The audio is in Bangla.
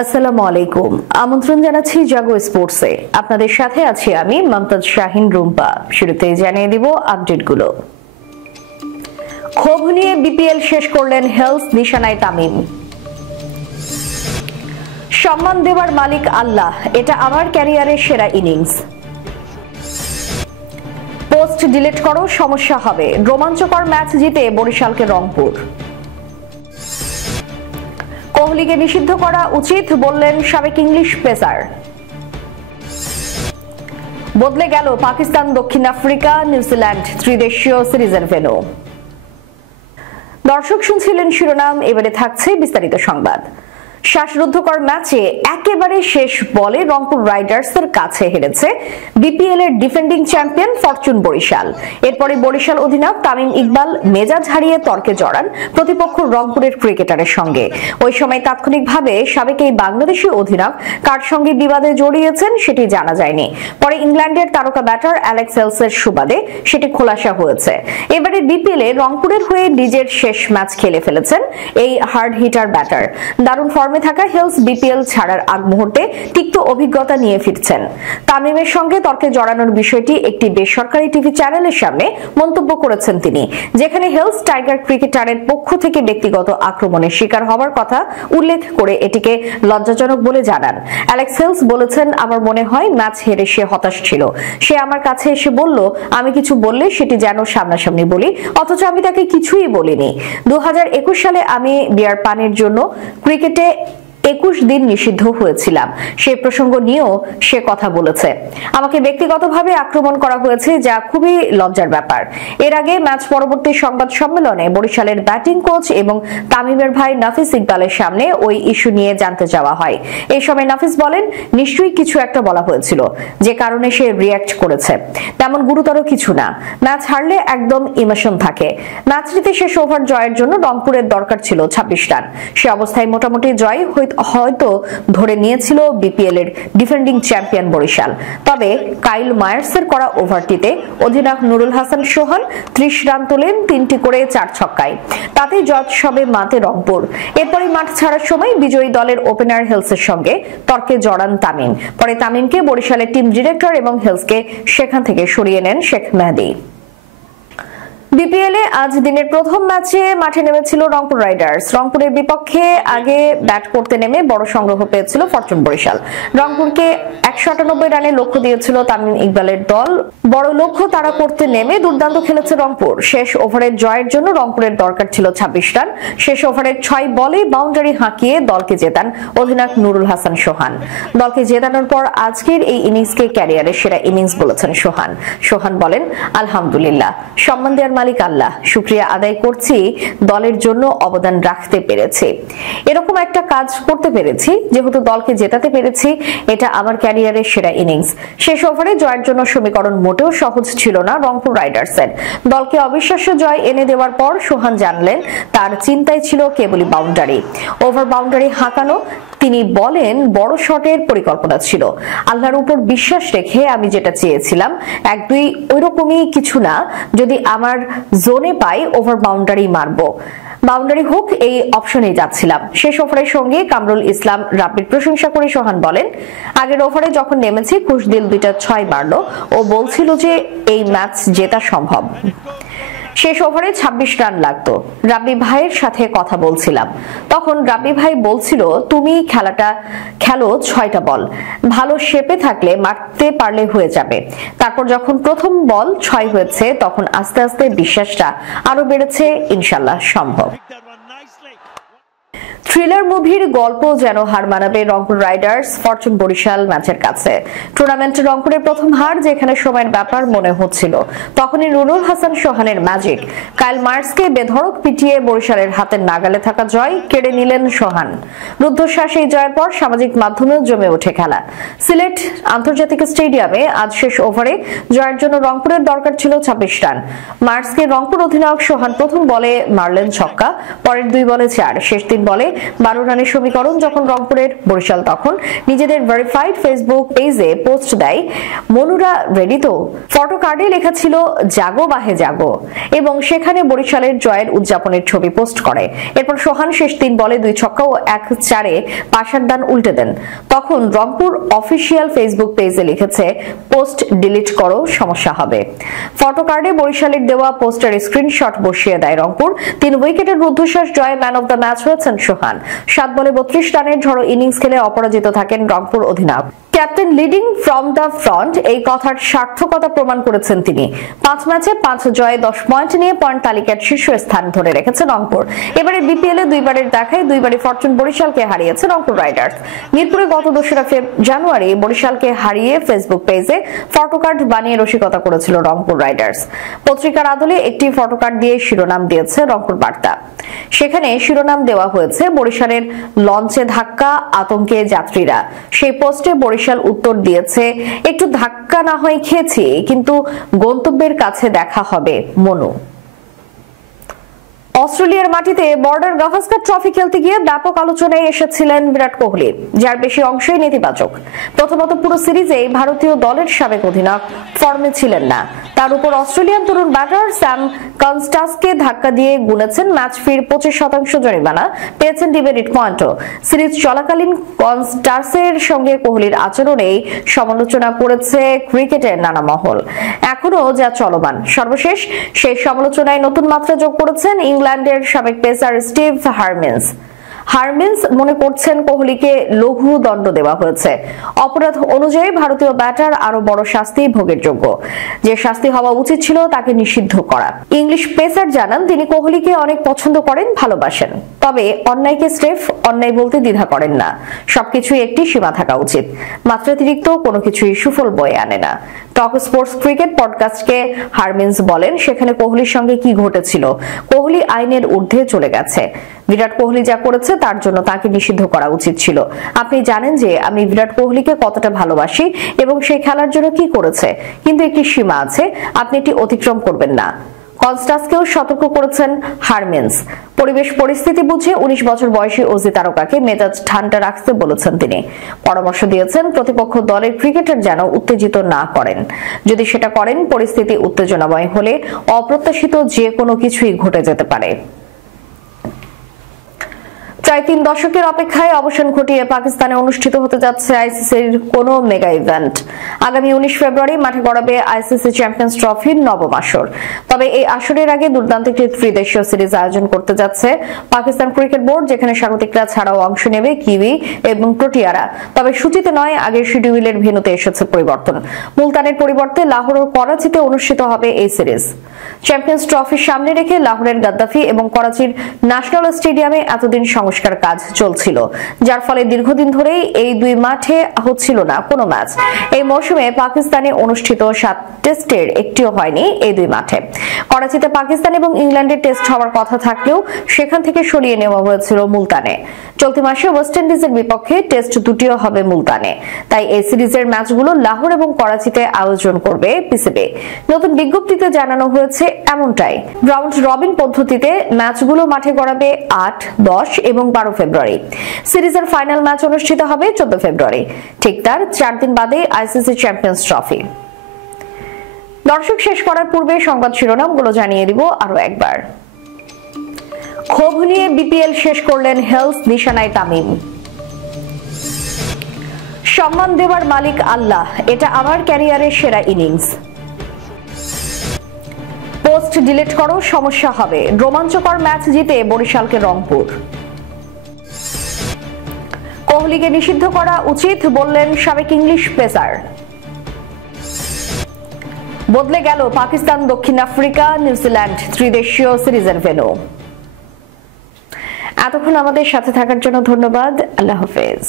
আসসালামু আলাইকুম। আমন্ত্রণ জানাচ্ছি জাগো স্পোর্টসে। আপনাদের সাথে আছি আমি মমতাজ শাহিন রুম্পা। শুরুতে জানিয়ে দিব আপডেটগুলো। ক্ষোভ নিয়ে বিপিএল শেষ করলেন হেলস নিশানায় তামিম। সম্মান দেওয়ার মালিক আল্লাহ, এটা আমার ক্যারিয়ারের সেরা ইনিংস। পোস্ট ডিলিট করো, সমস্যা হবে। রোমাঞ্চকর ম্যাচ জিতে বরিশালকে রংপুর। কোহলিকে নিষিদ্ধ করা উচিত বললেন সাবেক ইংলিশ পেসার। বদলে গেল পাকিস্তান, দক্ষিণ আফ্রিকা, নিউজিল্যান্ড ত্রিদেশীয় সিরিজের ভেন্যু। দর্শক শুনছিলেন শিরোনাম, এবারে থাকছে বিস্তারিত সংবাদ। শ্বাসরুদ্ধকর ম্যাচে একেবারে শেষ বলে রংপুর রাইডার্সের কাছে হেরেছে বিপিএল এর ডিফেন্ডিং চ্যাম্পিয়ন ফরচুন বরিশাল। এরপরে বরিশাল অধিনায়ক তামিম ইকবাল মেজাজ হারিয়ে তর্কে জড়ান প্রতিপক্ষ রংপুরের ক্রিকেটারের সঙ্গে। ওই সময় তাৎক্ষণিকভাবে সাবেক এই বাংলাদেশি অধিনায়ক কার সঙ্গে বিবাদে জড়িয়েছেন সেটি জানা যায়নি। পরে ইংল্যান্ডের তারকা ব্যাটার অ্যালেক্স হেলসের সুবাদে সেটি খোলাসা হয়েছে। এবারে বিপিএল এ রংপুরের হয়ে নিজের শেষ ম্যাচ খেলে ফেলেছেন এই হার্ড হিটার ব্যাটার। দারুণ থাকা হেলস বিপিএল ছাড়ার আগ মুহূর্তে তিক্ত অভিজ্ঞতা নিয়ে ফিরছেন। তামিমের সঙ্গে তর্কে জড়ানোর বিষয়টি একটি বেসরকারি টিভি চ্যানেলের সামনে মন্তব্য করেছেন তিনি, যেখানে হেলস টাইগার ক্রিকেটারের পক্ষ থেকে ব্যক্তিগত আক্রমণের শিকার হওয়ার কথা উল্লেখ করে এটিকে লজ্জাজনক বলে জানান। অ্যালেক্স হেলস বলেছেন, আমার মনে হয় ম্যাচ হেরে সে হতাশ ছিল। সে আমার কাছে এসে বলল, আমি কিছু বললে সেটি যেন সামনাসামনি বলি, অথচ আমি তাকে কিছুই বলিনি। 2021 সালে আমি বিয়ার পানের জন্য ক্রিকেটে 21 দিন নিষিদ্ধ হয়েছিলাম। সেই প্রসঙ্গ নিয়েও সে কথা বলেছে। আমাকে ব্যক্তিগতভাবে আক্রমণ করা হয়েছে, যা খুবই লজ্জার ব্যাপার। এর আগে ম্যাচ পরবর্তী সংবাদ সম্মেলনে বরিশালের ব্যাটিং কোচ এবং তামিমের ভাই নাফিস ইকবালের সামনে ওই ইস্যু নিয়ে জানতে চাওয়া হয়। এই সময় নাফিস বলেন, নিশ্চয়ই কিছু একটা বলা হয়েছিল, যে কারণে সে রিয়্যাক্ট করেছে। তেমন গুরুতর কিছু না। ম্যাচ হারলে একদম ইমোশন থাকে। ম্যাচটিতে শেষ ওভার জয়ের জন্য রংপুরের দরকার ছিল 26 রান। সে অবস্থায় মোটামুটি জয় হয়তো ধরে নিয়েছিল বিপিএল এর ডিফেন্ডিং চ্যাম্পিয়ন বরিশাল। তবে কাইল মায়ার্সের করা ওভারটিতে অধিনায়ক নুরুল হাসান সোহান 30 রান তোলেন, 3টি করে 4 ছক্কায়। তাতে জয়োৎসবে মাতে রংপুর। এরপরে মাঠ ছাড়ার সময় বিজয়ী দলের ওপেনার হেলসের সঙ্গে তর্কে জড়ান তামিম। পরে তামিমকে বরিশালের টিম ডিরেক্টর এবং হেলসকে সেখান থেকে সরিয়ে নেন শেখ মেহেদী। বিপিএল এ আজ দিনের প্রথম ম্যাচে মাঠে নেমেছিল রংপুর রাইডার্স। রংপুরের বিপক্ষে আগে ব্যাট করতে নেমে বড় সংগ্রহ পেয়েছিল ফরচুন বরিশাল। রংপুরকে 198 রানে লক্ষ্য দিয়েছিল তামিম ইকবালের দল। বড় লক্ষ্য তারা করতে নেমে দুর্দান্ত খেলেছে রংপুর। শেষ ওভারের জয়ের জন্য রংপুরের দরকার ছিল 26 রান। শেষ ওভারের 6 বলে বাউন্ডারি হাঁকিয়ে দলকে জেতান অধিনায়ক নুরুল হাসান সোহান। দলকে জেতানোর পর আজকের এই ইনিংসকে ক্যারিয়ারের সেরা ইনিংস বলেছেন সোহান। সোহান বলেন, আলহামদুলিল্লাহ, সম্মান দেওয়ার মালিক আল্লাহ, শুকরিয়া আদায় করছি দলের জন্য অবদান রাখতে পেরেছি। এরকম একটা কাজ করতে পেরেছি, যেহেতু দলকে জেতাতে পেরেছি, এটা আমার ক্যারিয়ারের সেরা ইনিংস। শেষ ওভারে জয়ের জন্য সমীকরণ মোটেও সহজ ছিল না রংপুর রাইডার্সের। দলকে অবিশ্বাস্য জয় এনে দেওয়ার পর সোহান জানলেন তার চিন্তায় ছিল কেবলই বাউন্ডারি। Over boundary হাঁকানো। তিনি বলেন, বড় শটের পরিকল্পনা ছিল। আল্লাহর উপর বিশ্বাস রেখে আমি যেটা চেয়েছিলাম 1-2 ওইরকমই কিছু না। যদি আমার জোনে পাই ওভার বাউন্ডারি মারবো, বাউন্ডারি হোক, এই অপশনে যাচ্ছিলাম। শেষ ওভারের সঙ্গে কামরুল ইসলাম রাব্বির প্রশংসা করে সোহান বলেন, আগের ওভারে যখন নেমেছি খুশদিল 2টা 6 মারলো। ও বলছিল যে এই ম্যাচ জেতা সম্ভব। শেষ ওভারে 26 রান লাগতো। রাব্বি ভাইয়ের সাথে কথা বলছিলাম, তখন রাব্বি ভাই বলছিল, তুমি খেলাটা খেলো 6টা বল, ভালো শেপে থাকলে মারতে পারলে হয়ে যাবে। তারপর যখন প্রথম বল 6 হয়েছে, তখন আস্তে আস্তে বিশ্বাসটা আরো বেড়েছে, ইনশাল্লাহ সম্ভব। থ্রিলার মুভির গল্প যেন হার মানাবে রংপুর রাইডার্স ফরচুন বরিশাল ম্যাচের কাছে। টুর্নামেন্টে রংপুরের প্রথম হার যেখানে সময়ের ব্যাপার মনে হচ্ছিল, তখনই নুরুল হাসান সোহানের ম্যাজিক। কাইল মার্সকে বেধড়ক পিটিয়ে বরিশালের হাতের নাগালে থাকা জয় কেড়ে নিলেন সোহান। রুদ্ধশ্বাস এই জয়ের পর সামাজিক মাধ্যমেও জমে ওঠে খেলা। সিলেট আন্তর্জাতিক স্টেডিয়ামে আজ শেষ ওভারে জয়ের জন্য রংপুরের দরকার ছিল 26 রান। মার্সকে রংপুর অধিনায়ক সোহান প্রথম বলে মারলেন ছক্কা, পরের 2 বলে 4, শেষ 3 বলে 12 রানের সমীকরণ যখন রংপুরের, বরিশাল তখন নিজেদের ভেরিফাইড ফেসবুক পেজে পোস্ট দেয়, মনুরা রেডি তো? ফটো কার্ডে লেখা ছিল জাগো বাহে জাগো এবং সেখানে বরিশালের জয়ের উদযাপনের ছবি পোস্ট করে। এরপর সোহান শেষ 3 বলে 2 ছক্কা ও 1 চারে পাশার দান উল্টে দেন। তখন রংপুর অফিসিয়াল ফেসবুক পেজে লিখেছে, পোস্ট ডিলিট করো, সমস্যা হবে। ফটো কার্ডে বরিশালের দেওয়া পোস্টার স্ক্রিনশট বসিয়ে দেয় রংপুর। 3 উইকেটের রুদ্ধশ্বাস জয়ে ম্যান অব দ্য ম্যাচ হয়েছেন সোহান। 7 বলে 32 রানের ঝড়ো ইনিংস খেলে অপরাজিত থাকেন রংপুর অধিনায়ক। Captain leading from the front, এই কথার সার্থকতা প্রমাণ করেছেন তিনি। 5 ম্যাচে 5 জয়ে 10 পয়েন্ট নিয়ে পয়েন্ট তালিকার শীর্ষ স্থান ধরে রেখেছে রংপুর। এবারে বিপিএল এ 2 বারের দেখায় 2 বারই ফরচুন বরিশালকে হারিয়েছে রংপুর রাইডার্স। মিরপুরে গত 2রা জানুয়ারি বরিশালকে হারিয়ে ফেসবুক পেজে ফটো কার্ড বানিয়ে রসিকতা করেছিল রংপুর রাইডার্স। পত্রিকার আদলে একটি ফটো কার্ড দিয়ে শিরোনাম দিয়েছে রংপুর বার্তা। সেখানে শিরোনাম দেওয়া হয়েছে, বরিশালের লঞ্চে ধাক্কা, আতঙ্কে যাত্রীরা। সেই পোস্টে বরিশাল উত্তর দিয়েছে, একটু ধাক্কা না হয় খেয়েছি, কিন্তু গন্তব্যের কাছে দেখা হবে মনু। অস্ট্রেলিয়ার মাটিতে বর্ডার গাভাস্কার ট্রফি খেলতে গিয়ে ব্যাপক আলোচনায় এসেছিলেন বিরাট কোহলি, যার বেশি অংশই নেতিবাচক। প্রথমত পুরো সিরিজে ভারতীয় দলের সাবেক অধিনায়ক ফর্মে ছিলেন না। তার উপর অস্ট্রেলিয়ান তরুণ ব্যাটার স্যাম কনস্টাসকে ধাক্কা দিয়ে গুনেছেন ম্যাচ ফির 25% জরিমানা, পেয়েছেন ডিমেরিট পয়েন্টও। সিরিজ চলাকালীন কনস্টাসের সঙ্গে কোহলির আচরণেই সমালোচনা করেছে ক্রিকেটের নানা মহল। এখনো যা চলমান। সর্বশেষ সেই সমালোচনায় নতুন মাত্রা যোগ করেছেন ইংল্যান্ডের সাবেক পেসার স্টিভ হারমিন্স মনে করছেন কোহলিকে লঘু দণ্ড দেওয়া হয়েছে। অপরাধ অনুযায়ী ভারতীয় ব্যাটার আরো বড় শাস্তি ভোগের যোগ্য। যে শাস্তি হওয়া উচিত ছিল তাকে নিষিদ্ধ করা। ইংলিশ পেসার জানান, তিনি কোহলিকে অনেক পছন্দ করেন, ভালোবাসেন, তবে অন্যায়কে স্রেফ অন্যায় বলতে দ্বিধা করেন না। সবকিছুই একটি সীমা থাকা উচিত। মাত্রাতিরিক্ত কোনো কিছুই সুফল বয়ে আনে না। টক স্পোর্টস ক্রিকেট পডকাস্টকে হারমিন্স বলেন, সেখানে কোহলির সঙ্গে কি ঘটেছিল? কোহলি আইনের ঊর্ধ্বে চলে গেছে। বিরাট কোহলি যা করেছে তার জন্য তাকে নিষিদ্ধ করা উচিত ছিল। আপনি জানেন যে আমি বিরাট কোহলিকে কতটা ভালোবাসি এবং সেই খেলার জন্য কি করেছে, কিন্তু একটি সীমা আছে, আপনি এটি অতিক্রম করবেন না। কনস্টাসকেও সতর্ক করেছেন হারমিন্স। পরিবেশ পরিস্থিতি বুঝে 19 বছর বয়সী অজি তারকাকে মেজাজ ঠান্ডা রাখতে বলেছেন তিনি। পরামর্শ দিয়েছেন প্রতিপক্ষ দলের ক্রিকেটার যেন উত্তেজিত না করেন। যদি সেটা করেন, পরিস্থিতি উত্তেজনাময় হলে অপ্রত্যাশিত যে কোনো কিছুই ঘটে যেতে পারে। প্রায় 3 দশকের অপেক্ষায় অবসান ঘটিয়ে পাকিস্তানে অনুষ্ঠিত হতে যাচ্ছে আইসিসির কোন মেগা ইভেন্ট। আগামী 19 ফেব্রুয়ারি মাঠে গড়াবে আইসিসি চ্যাম্পিয়ন্স ট্রফির 9ম আসর। তবে এই আসরের আগে দুর্দান্ত একটি ত্রিদেশীয় সিরিজ আয়োজন করতে যাচ্ছে পাকিস্তান ক্রিকেট বোর্ড, যেখানে স্বাগতিকরা ছাড়াও অংশ নেবে কিউই এবং প্রোটিয়ারা। তবে সূচিতে নয়, আগের শিডিউলের ভেন্যুতে এসেছে পরিবর্তন। মুলতানের পরিবর্তে লাহোর ও করাচিতে অনুষ্ঠিত হবে এই সিরিজ। চ্যাম্পিয়ন্স ট্রফির সামনে রেখে লাহোরের গাদ্দাফি এবং করাচির ন্যাশনাল স্টেডিয়ামে এতদিন সংস্কার কাজ চলছিল, যার ফলে দীর্ঘদিন ধরেই এই 2 মাঠে হচ্ছিল না কোনো ম্যাচ। এই মৌসুমে পাকিস্তানে অনুষ্ঠিত 7 টেস্টের একটিও হয়নি এই 2 মাঠে। করাচিতে পাকিস্তান এবং ইংল্যান্ডের টেস্ট হওয়ার কথা থাকলেও সেখান থেকে সরিয়ে নেওয়া হয়েছিল মুলতানে। চলতি মাসে ওয়েস্ট ইন্ডিজের বিপক্ষে টেস্ট 2টিও হবে মুলতানে। তাই এই সিরিজের ম্যাচগুলো লাহোর এবং করাচিতে আয়োজন করবে পিসিবি। নতুন বিজ্ঞপ্তিতে জানানো হয়েছে এমনটাই। রাউন্ড রবিন পদ্ধতিতে ম্যাচগুলো মাঠে গড়াবে 8, 10 এবং 12 ফেব্রুয়ারি। সিরিজের ফাইনাল ম্যাচ অনুষ্ঠিত হবে 14 ফেব্রুয়ারি। ঠিক তার 4 দিন বাদে আইসিসি চ্যাম্পিয়ন্স ট্রফি। দর্শক, শেষ করার পূর্বে সংবাদ শিরোনামগুলো জানিয়ে দিব আরো একবার। ক্ষোভ নিয়ে বিপিএল শেষ করলেন হেলস নিশানায় তামিম। সম্মান দেওয়ার মালিক আল্লাহ, এটা আমার ক্যারিয়ারের সেরা ইনিংস। পোস্ট ডিলিট করো, সমস্যা হবে। রোমাঞ্চকর ম্যাচ জিতে বরিশালকে রংপুর। কোহলিকে নিষিদ্ধ করা উচিত বললেন সাবেক ইংলিশ পেসার। বদলে গেল পাকিস্তান, দক্ষিণ আফ্রিকা, নিউজিল্যান্ড ত্রিদেশীয় সিরিজের ভেন্যু। এতক্ষণ আমাদের সাথে থাকার জন্য ধন্যবাদ। আল্লাহ হাফেজ।